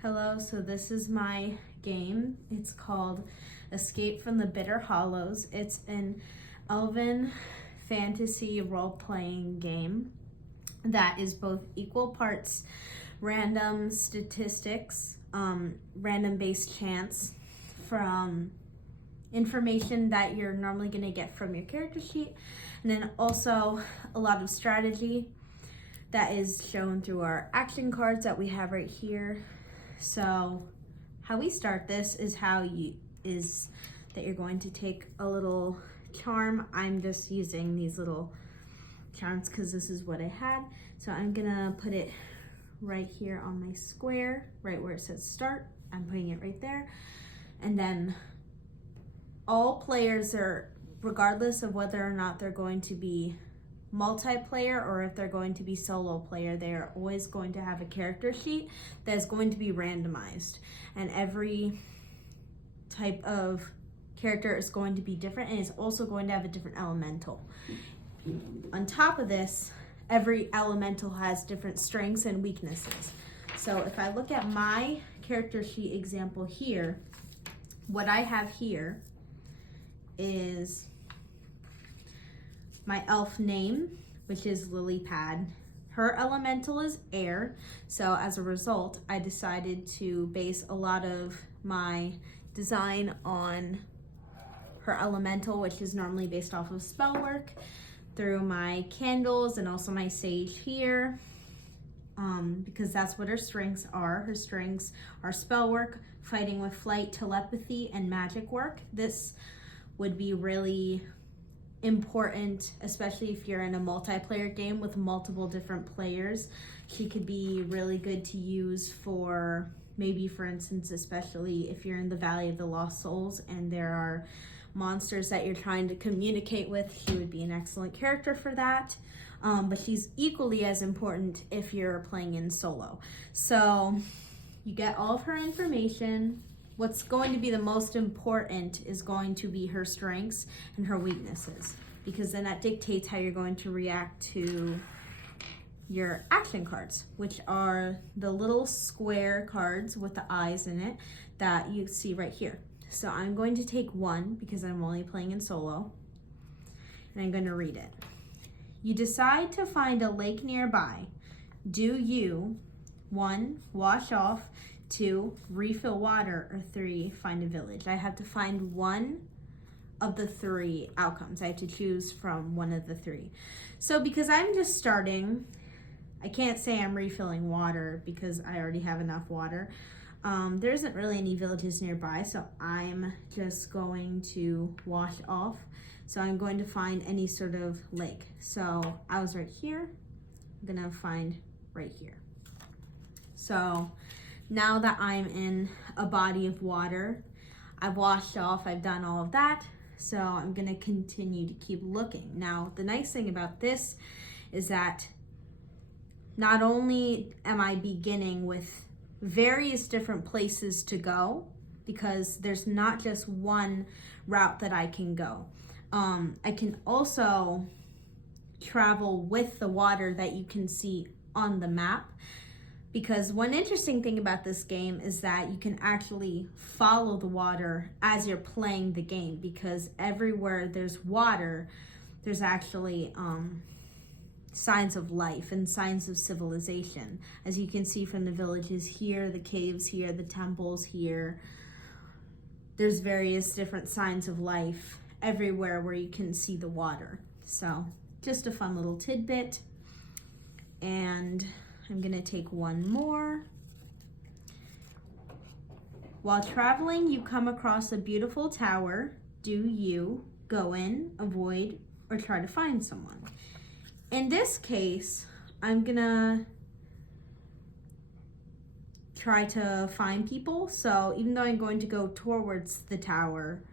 Hello, so this is my game. It's called Escape from the Bitter Hollows. It's an elven fantasy role-playing game that is both equal parts random statistics, random-based chance from information that you're normally going to get from your character sheet, and then also a lot of strategy that is shown through our action cards that we have right here. So how we start this is that you're going to take a little charm. I'm just using these little charms because this is what I had. So I'm gonna put it right here on my square, right where it says start. I'm putting it right there. And then all players are, regardless of whether or not they're going to be multiplayer or if they're going to be solo player, they are always going to have a character sheet that is going to be randomized, and every type of character is going to be different and is also going to have a different elemental. On top of this, every elemental has different strengths and weaknesses. So if I look at my character sheet example here, what I have here is my elf name, which is Lilypad. Her elemental is air, so as a result, I decided to base a lot of my design on her elemental, which is normally based off of spell work, through my candles and also my sage here, because that's what her strengths are. Her strengths are spell work, fighting with flight, telepathy, and magic work. This would be really important, especially if you're in a multiplayer game with multiple different players. She could be really good to use for, maybe for instance, especially if you're in the Valley of the Lost Souls and there are monsters that you're trying to communicate with. She would be an excellent character for that. But she's equally as important if you're playing in solo. So you get all of her information. What's going to be the most important is going to be her strengths and her weaknesses, because then that dictates how you're going to react to your action cards, which are the little square cards with the eyes in it that you see right here. So I'm going to take one because I'm only playing in solo, and I'm going to read it. You decide to find a lake nearby. Do you, 1, wash off, 2, refill water, or 3, find a village? I have to find one of the 3 outcomes. I have to choose from one of the 3. So because I'm just starting, I can't say I'm refilling water because I already have enough water. There isn't really any villages nearby, so I'm just going to wash off. So I'm going to find any sort of lake. So I was right here, I'm gonna find right here. So now that I'm in a body of water, I've washed off, I've done all of that, so I'm gonna continue to keep looking. Now, the nice thing about this is that not only am I beginning with various different places to go, because there's not just one route that I can go. I can also travel with the water that you can see on the map. Because one interesting thing about this game is that you can actually follow the water as you're playing the game, because everywhere there's water, there's actually signs of life and signs of civilization. As you can see from the villages here, the caves here, the temples here, there's various different signs of life everywhere where you can see the water. So just a fun little tidbit. And I'm gonna take one more. While traveling, you come across a beautiful tower. Do you go in, avoid, or try to find someone? In this case, I'm gonna try to find people. So even though I'm going to go towards the tower,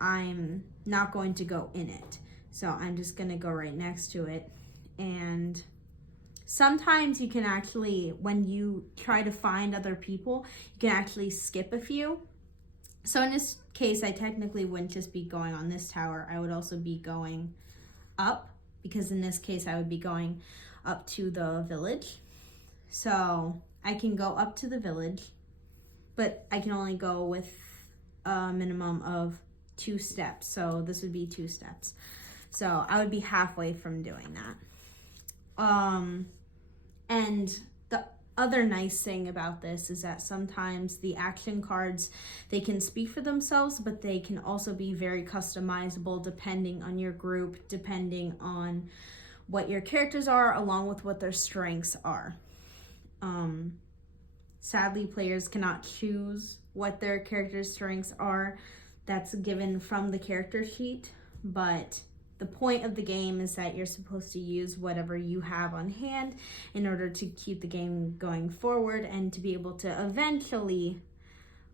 I'm not going to go in it. So I'm just gonna go right next to it. And sometimes you can actually, when you try to find other people, you can actually skip a few. So in this case, I technically wouldn't just be going on this tower. I would also be going up, because in this case, I would be going up to the village. So I can go up to the village, but I can only go with a minimum of 2 steps. So this would be 2 steps. So I would be halfway from doing that. And the other nice thing about this is that sometimes the action cards, they can speak for themselves, but they can also be very customizable depending on your group, depending on what your characters are, along with what their strengths are. Sadly, players cannot choose what their character's strengths are. That's given from the character sheet, but the point of the game is that you're supposed to use whatever you have on hand in order to keep the game going forward and to be able to eventually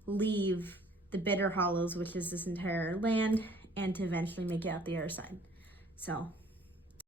leave the Bitter Hollows, which is this entire land, and to eventually make it out the other side. So